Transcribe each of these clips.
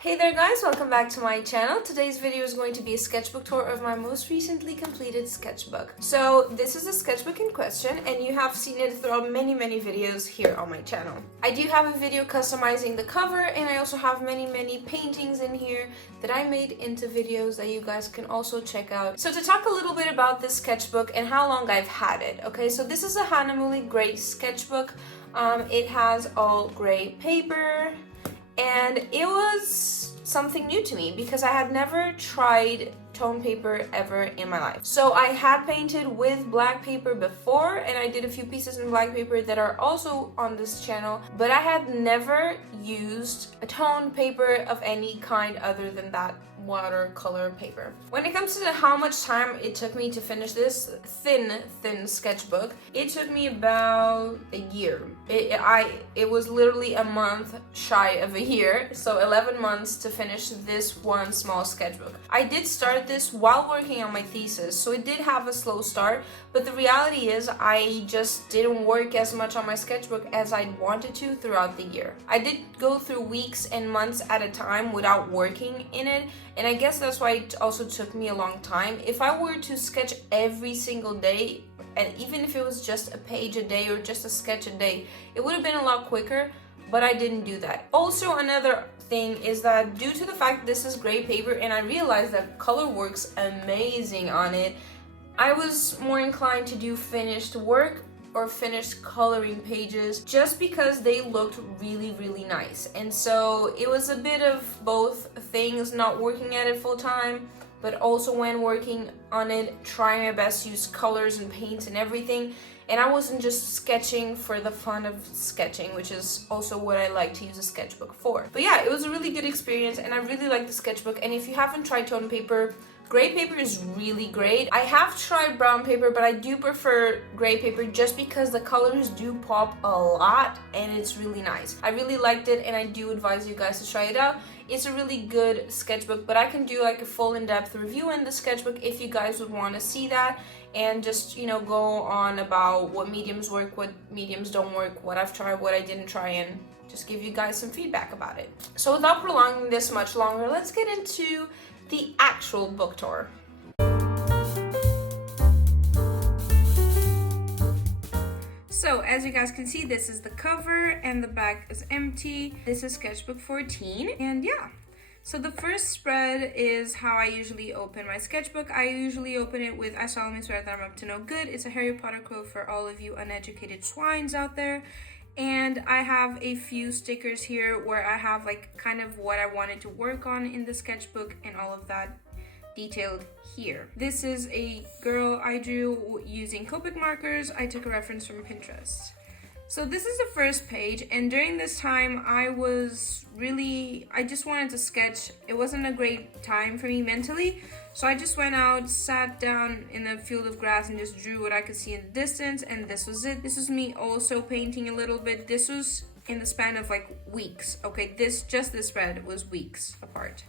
Hey there guys, welcome back to my channel. Today's video is going to be a sketchbook tour of my most recently completed sketchbook. So this is the sketchbook in question and you have seen it throughout many videos here on my channel. I do have a video customizing the cover and I also have many paintings in here that I made into videos that you guys can also check out. So to talk a little bit about this sketchbook and how long I've had it. Okay, so this is a Hanamuli gray sketchbook. It has all gray paper. And it was something new to me because I had never tried tone paper ever in my life. So I had painted with black paper before and I did a few pieces in black paper that are also on this channel, but I had never used a tone paper of any kind other than that watercolor paper. When it comes to how much time it took me to finish this thin sketchbook, it took me about a year. It was literally a month shy of a year, so 11 months to finish this one small sketchbook. I did start this while working on my thesis, so it did have a slow start, but the reality is I just didn't work as much on my sketchbook as I wanted to throughout the year. I did go through weeks and months at a time without working in it, and I guess that's why it also took me a long time. If I were to sketch every single day, and even if it was just a page a day or just a sketch a day, it would have been a lot quicker, but I didn't do that. Also, another thing is that due to the fact this is gray paper and I realized that color works amazing on it, I was more inclined to do finished work or finished coloring pages just because they looked really nice. And so it was a bit of both things, not working at it full time, but also when working on it, trying my best to use colors and paints and everything. And I wasn't just sketching for the fun of sketching, which is also what I like to use a sketchbook for. But yeah, it was a really good experience and I really like the sketchbook. And if you haven't tried tone paper, gray paper is really great. I have tried brown paper, but I do prefer gray paper just because the colors do pop a lot and it's really nice. I really liked it and I do advise you guys to try it out. It's a really good sketchbook, but I can do like a full in-depth review in the sketchbook if you guys would want to see that and just, you know, go on about what mediums work, what mediums don't work, what I've tried, what I didn't try, and just give you guys some feedback about it. So without prolonging this much longer, let's get into the actual book tour. So as you guys can see, this is the cover and the back is empty. This is Sketchbook 14 and yeah. So the first spread is how I usually open my sketchbook. I usually open it with I solemnly swear that I'm up to no good. It's a Harry Potter quote for all of you uneducated swines out there. And I have a few stickers here where I have like kind of what I wanted to work on in the sketchbook and all of that detailed here. This is a girl I drew using Copic markers. I took a reference from Pinterest. So this is the first page, and during this time I just wanted to sketch. It wasn't a great time for me mentally, so I just went out, sat down in a field of grass and just drew what I could see in the distance, and this was it. This was me also painting a little bit. This was in the span of like weeks. Okay, this spread was weeks apart.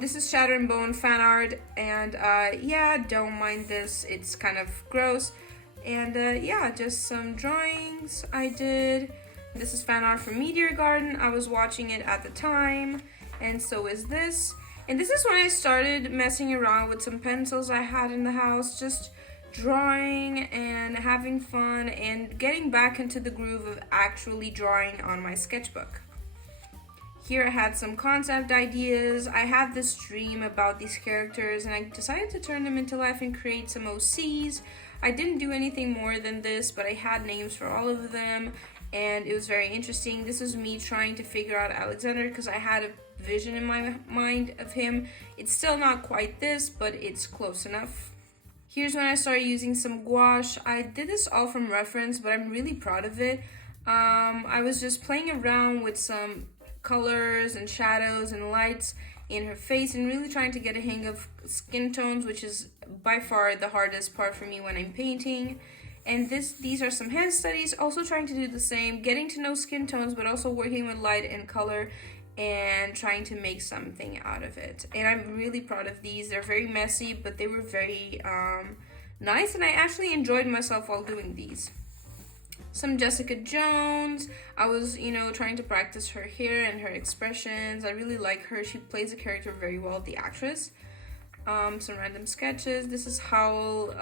This is Shatter and Bone fan art, and yeah, don't mind this, it's kind of gross. And yeah, just some drawings I did. This is fan art from Meteor Garden. I was watching it at the time, and so is this. And this is when I started messing around with some pencils I had in the house, just drawing and having fun and getting back into the groove of actually drawing on my sketchbook. Here I had some concept ideas. I had this dream about these characters and I decided to turn them into life and create some OCs. I didn't do anything more than this, but I had names for all of them and it was very interesting. This was me trying to figure out Alexander because I had a vision in my mind of him. It's still not quite this, but it's close enough. Here's when I started using some gouache. I did this all from reference, but I'm really proud of it. I was just playing around with some colors and shadows and lights in her face and really trying to get a hang of skin tones, which is by far the hardest part for me when I'm painting. And these are some hand studies, also trying to do the same, getting to know skin tones, but also working with light and color and trying to make something out of it. And I'm really proud of these. They're very messy, but they were very nice, and I actually enjoyed myself while doing these. Some Jessica Jones. I was, trying to practice her hair and her expressions. I really like her. She plays the character very well, the actress. Some random sketches. This is Howl,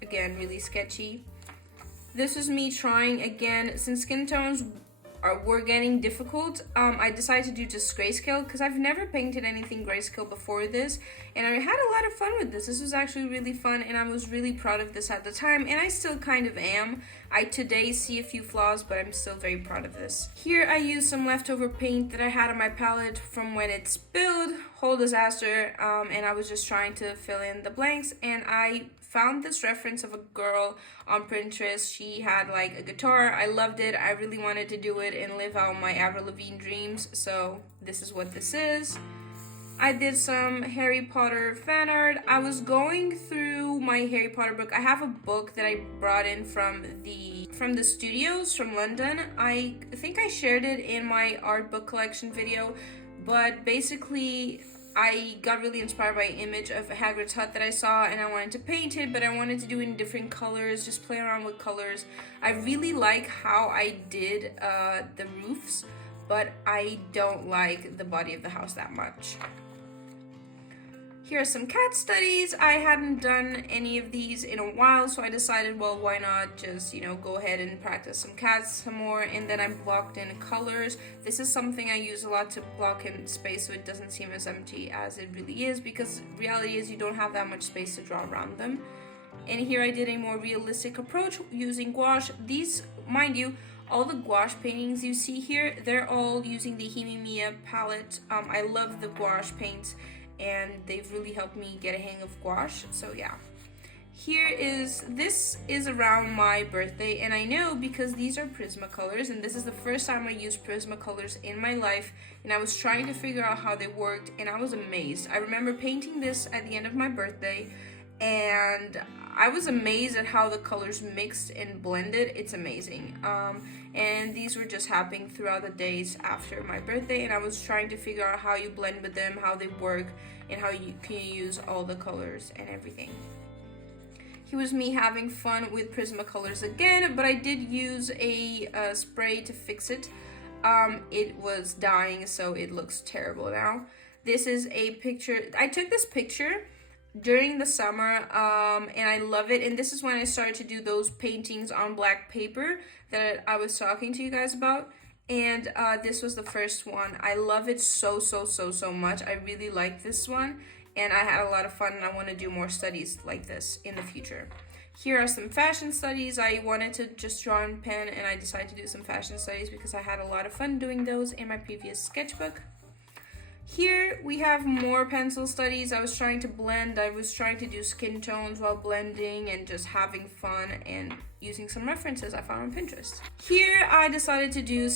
again, really sketchy. This is me trying again, since skin tones were getting difficult, I decided to do just grayscale because I've never painted anything grayscale before this, and I had a lot of fun with this. This was actually really fun, and I was really proud of this at the time, and I still kind of am. I today see a few flaws, but I'm still very proud of this. Here I used some leftover paint that I had on my palette from when it spilled, whole disaster, and I was just trying to fill in the blanks, and I found this reference of a girl on Pinterest. She had like a guitar. I loved it. I really wanted to do it and live out my Avril Lavigne dreams, so this is what this is. I did some Harry Potter fan art. I was going through my Harry Potter book. I have a book that I brought in from the studios from London. I think I shared it in my art book collection video, but basically I got really inspired by an image of Hagrid's hut that I saw, and I wanted to paint it, but I wanted to do it in different colors, just play around with colors. I really like how I did the roofs, but I don't like the body of the house that much. Here are some cat studies. I hadn't done any of these in a while, so I decided, well, why not just, go ahead and practice some cats some more, and then I blocked in colors. This is something I use a lot to block in space so it doesn't seem as empty as it really is, because reality is you don't have that much space to draw around them. And here I did a more realistic approach using gouache. These, mind you, all the gouache paintings you see here, they're all using the Himimiya palette. I love the gouache paints, and they've really helped me get a hang of gouache, so yeah. This is around my birthday, and I know because these are Prismacolors, and this is the first time I used Prismacolors in my life, and I was trying to figure out how they worked, and I was amazed. I remember painting this at the end of my birthday, and I was amazed at how the colors mixed and blended. It's amazing. And these were just happening throughout the days after my birthday, and I was trying to figure out how you blend with them, how they work, and how you can use all the colors and everything. Here was me having fun with Prismacolors again, but I did use a spray to fix it. It was dying, so it looks terrible now. This is a picture. I took this picture during the summer, and I love it, and this is when I started to do those paintings on black paper that I was talking to you guys about, and this was the first one. I love it so much. I really like this one, and I had a lot of fun, and I want to do more studies like this in the future. Here are some fashion studies. I wanted to just draw in pen, and I decided to do some fashion studies because I had a lot of fun doing those in my previous sketchbook. Here we have more pencil studies. I was trying to blend. I was trying to do skin tones while blending and just having fun and using some references I found on Pinterest. Here I decided to do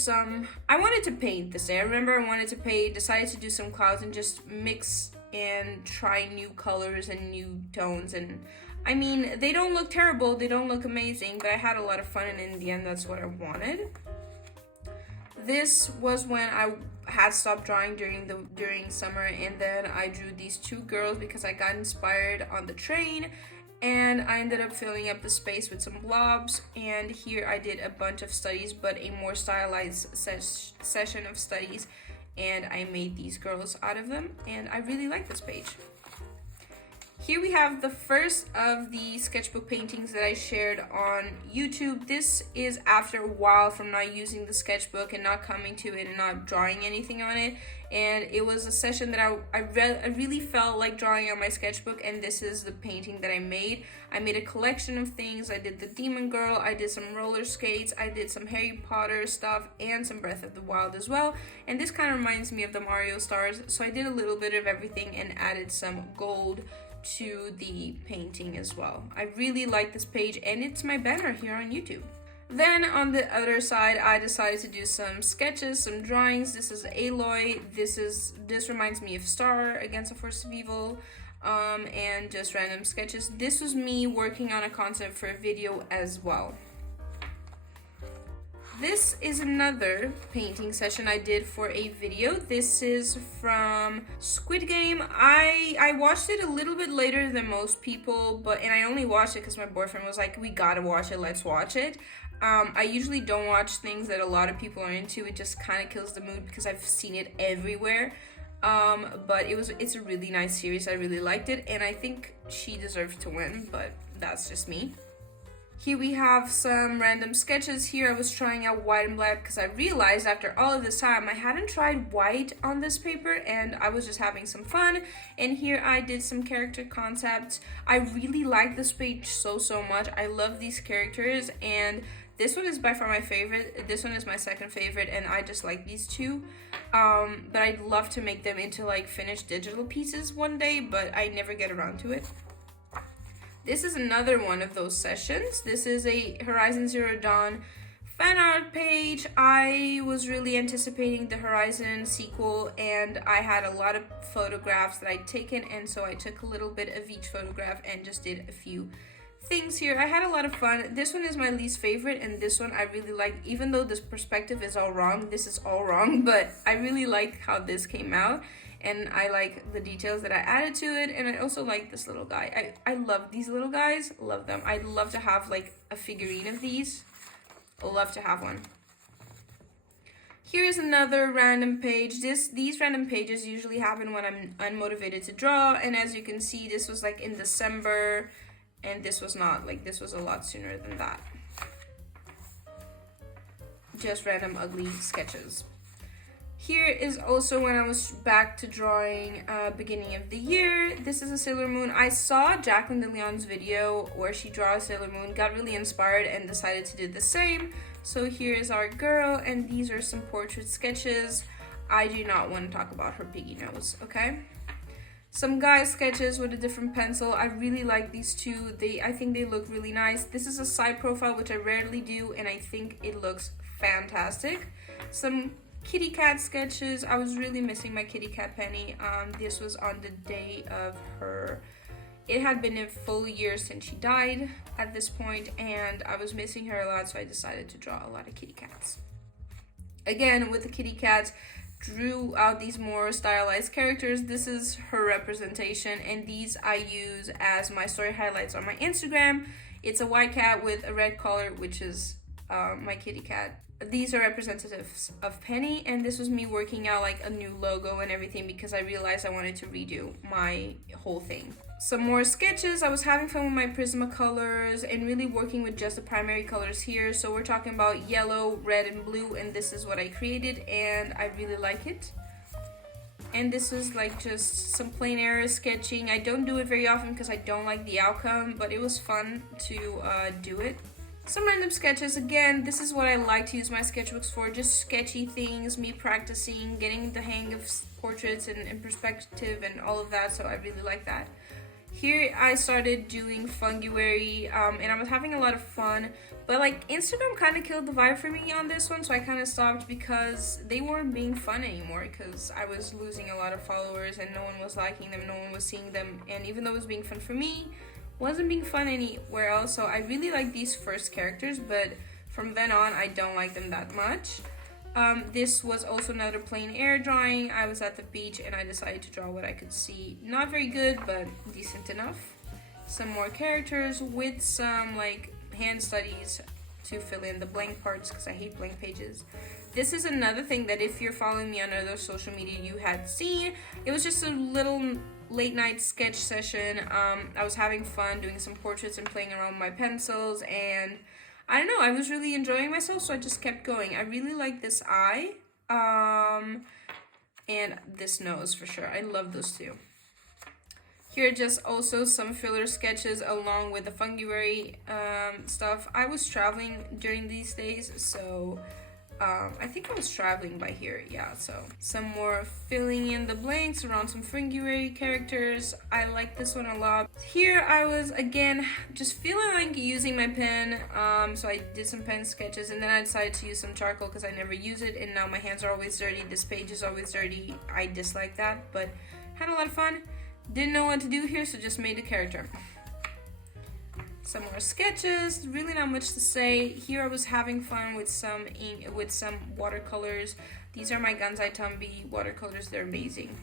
I wanted to paint this day. I remember I wanted to decided to do some clouds and just mix and try new colors and new tones. And I mean, they don't look terrible, they don't look amazing, but I had a lot of fun, and in the end that's what I wanted. This was when I had stopped drawing during summer, and then I drew these two girls because I got inspired on the train, and I ended up filling up the space with some blobs. And here I did a bunch of studies, but a more stylized session of studies, and I made these girls out of them, and I really like this page. Here we have the first of the sketchbook paintings that I shared on YouTube. This is after a while from not using the sketchbook and not coming to it and not drawing anything on it. And it was a session that I really felt like drawing on my sketchbook, and this is the painting that I made. I made a collection of things. I did the Demon Girl, I did some roller skates, I did some Harry Potter stuff, and some Breath of the Wild as well. And this kind of reminds me of the Mario stars, so I did a little bit of everything and added some gold to the painting as well. I really like this page, and it's my banner here on YouTube. Then on the other side, I decided to do some sketches, some drawings. This is Aloy. This reminds me of Star Against the Force of Evil, and just random sketches. This was me working on a concept for a video as well. This is another painting session I did for a video. This is from Squid Game. I watched it a little bit later than most people, and I only watched it because my boyfriend was like, we gotta watch it, let's watch it. I usually don't watch things that a lot of people are into. It just kind of kills the mood because I've seen it everywhere. But it's a really nice series. I really liked it, and I think she deserved to win, but that's just me. Here we have some random sketches. Here I was trying out white and black because I realized after all of this time I hadn't tried white on this paper, and I was just having some fun. And here I did some character concepts. I really like this page so much. I love these characters, and this one is by far my favorite. This one is my second favorite, and I just like these two. But I'd love to make them into like finished digital pieces one day, but I never get around to it. This is another one of those sessions. This is a Horizon Zero Dawn fan art page. I was really anticipating the Horizon sequel, and I had a lot of photographs that I'd taken, and so I took a little bit of each photograph and just did a few things here. I had a lot of fun. This one is my least favorite, and this one I really like. Even though this perspective is all wrong, this is all wrong, but I really like how this came out. And I like the details that I added to it, and I also like this little guy. I love these little guys, love them. I'd love to have like a figurine of these. I'd love to have one. Here is another random page. These random pages usually happen when I'm unmotivated to draw, and as you can see, this was like in December, and this was not, like this was a lot sooner than that. Just random ugly sketches. Here is also when I was back to drawing beginning of the year. This is a Sailor Moon. I saw Jacqueline de Leon's video where she draws Sailor Moon, got really inspired and decided to do the same. So here is our girl, and these are some portrait sketches. I do not want to talk about her piggy nose, okay? Some guy sketches with a different pencil. I really like these two. I think they look really nice. This is a side profile, which I rarely do, and I think it looks fantastic. Some kitty cat sketches. I was really missing my kitty cat Penny. This was on the day of her. It had been a full year since she died at this point, and I was missing her a lot, so I decided to draw a lot of kitty cats. Again, with the kitty cats, drew out these more stylized characters. This is her representation, and these I use as my story highlights on my Instagram. It's a white cat with a red collar, which is my kitty cat. These are representatives of Penny, and this was me working out like a new logo and everything because I realized I wanted to redo my whole thing. Some more sketches. I was having fun with my Prismacolors and really working with just the primary colors here. So we're talking about yellow, red, and blue, and this is what I created, and I really like it. And this is like just some plain air sketching. I don't do it very often because I don't like the outcome, but it was fun to do it. Some random sketches. Again, this is what I like to use my sketchbooks for, just sketchy things, me practicing, getting the hang of portraits and perspective and all of that, so I really like that. Here I started doing funguary, and I was having a lot of fun, but like Instagram kind of killed the vibe for me on this one, so I kind of stopped because they weren't being fun anymore because I was losing a lot of followers and no one was liking them, no one was seeing them, and even though it was being fun for me, wasn't being fun anywhere else. So I really like these first characters, but from then on I don't like them that much. This was also another plain air drawing. I was at the beach and I decided to draw what I could see. Not very good, but decent enough. Some more characters with some like hand studies to fill in the blank parts because I hate blank pages. This is another thing that if you're following me on other social media you had seen. It was just a little late night sketch session. I was having fun doing some portraits and playing around with my pencils, and I don't know, I was really enjoying myself, so I just kept going. I really like this eye and this nose for sure. I love those two. Here are just also some filler sketches along with the funguary stuff. I was traveling during these days, so I think I was traveling by here, yeah, so some more filling in the blanks around some funguary characters. I like this one a lot. Here I was, again, just feeling like using my pen, so I did some pen sketches, and then I decided to use some charcoal because I never use it, and now my hands are always dirty. This page is always dirty. I dislike that, but had a lot of fun. Didn't know what to do here, so just made a character. Some more sketches, really not much to say. Here I was having fun with some watercolors. These are my Gansai Tumbi watercolors, they're amazing.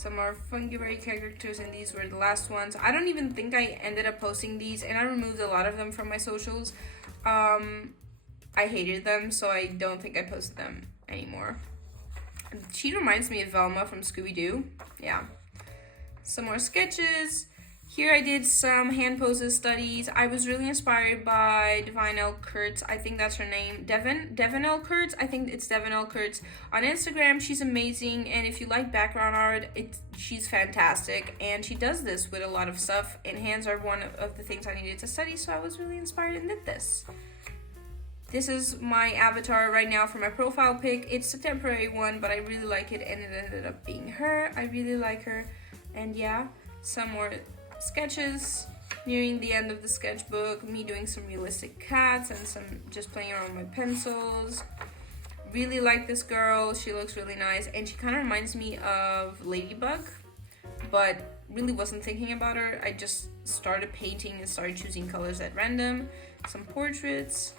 Some more Fungi characters, and these were the last ones. I don't even think I ended up posting these, and I removed a lot of them from my socials. I hated them, so I don't think I posted them anymore. She reminds me of Velma from Scooby-Doo. Yeah. Some more sketches. Here I did some hand poses studies. I was really inspired by Devine L. Kurtz. I think that's her name. Devin L. Kurtz. I think it's Devin L. Kurtz. On Instagram, she's amazing. And if you like background art, she's fantastic. And she does this with a lot of stuff. And hands are one of the things I needed to study. So I was really inspired and did this. This is my avatar right now for my profile pic. It's a temporary one, but I really like it. And it ended up being her. I really like her. And yeah, some more sketches nearing the end of the sketchbook, me doing some realistic cats and some just playing around with my pencils. Really like this girl, she looks really nice, and she kind of reminds me of Ladybug, but really wasn't thinking about her. I just started painting and started choosing colors at random. Some portraits,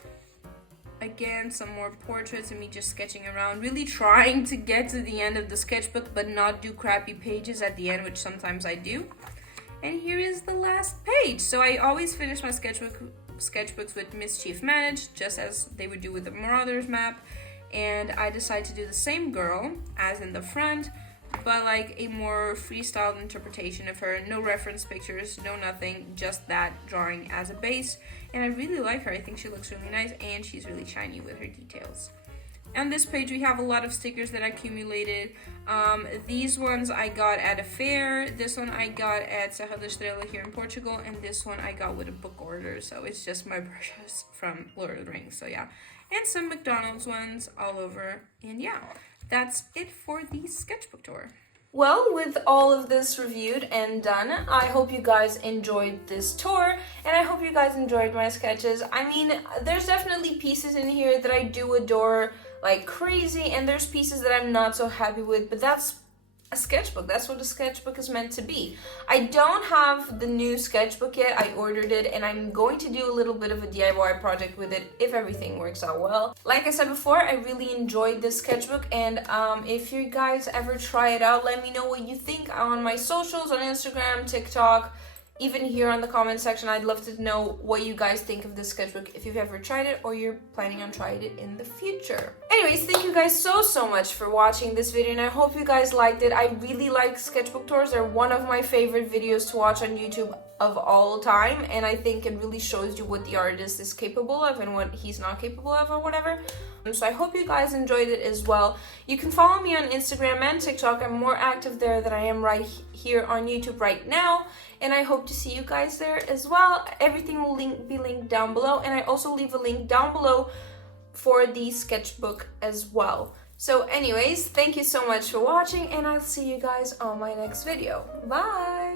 again some more portraits and me just sketching around, really trying to get to the end of the sketchbook but not do crappy pages at the end, which sometimes I do. And here is the last page. So I always finish my sketchbooks with Mischief Managed, just as they would do with the Marauders map. And I decided to do the same girl as in the front, but like a more freestyle interpretation of her. No reference pictures, no nothing, just that drawing as a base. And I really like her. I think she looks really nice and she's really shiny with her details. On this page we have a lot of stickers that I accumulated. These ones I got at a fair, this one I got at Serra da Estrela here in Portugal, and this one I got with a book order, so it's just my brushes from Lord of the Rings, so yeah. And some McDonald's ones all over, and yeah, that's it for the sketchbook tour. Well, with all of this reviewed and done, I hope you guys enjoyed this tour, and I hope you guys enjoyed my sketches. I mean, there's definitely pieces in here that I do adore like crazy, and there's pieces that I'm not so happy with, but that's a sketchbook. That's what a sketchbook is meant to be. I don't have the new sketchbook yet. I ordered it and I'm going to do a little bit of a DIY project with it if everything works out well. Like I said before, I really enjoyed this sketchbook, and if you guys ever try it out, let me know what you think on my socials, on Instagram, TikTok, even here on the comment section. I'd love to know what you guys think of this sketchbook, if you've ever tried it or you're planning on trying it in the future. Anyways, thank you guys so much for watching this video, and I hope you guys liked it. I really like sketchbook tours. They're one of my favorite videos to watch on YouTube of all time, and I think it really shows you what the artist is capable of and what he's not capable of or whatever. So I hope you guys enjoyed it as well. You can follow me on Instagram and TikTok. I'm more active there than I am right here on YouTube right now, and I hope to see you guys there as well. Everything will be linked down below, and I also leave a link down below for the sketchbook as well. So anyways, thank you so much for watching, and I'll see you guys on my next video. Bye!